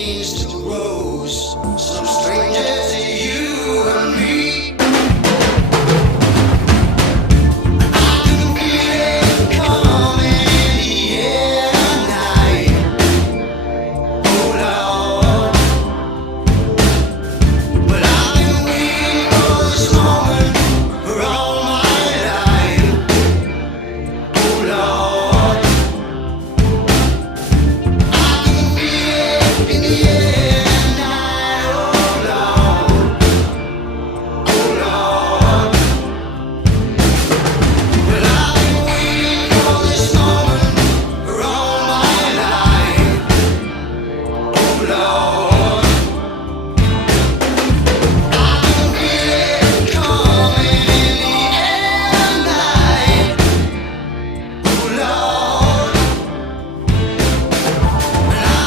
changed to rose, some stranger to you and me. I can feel it coming in the air tonight. Oh Lord, but I've been waiting for this moment for all my life. Oh Lord, I can feel it in the air tonight. Oh Lord, oh Lord. Well, I've been waiting for this moment for all my life. Oh Lord.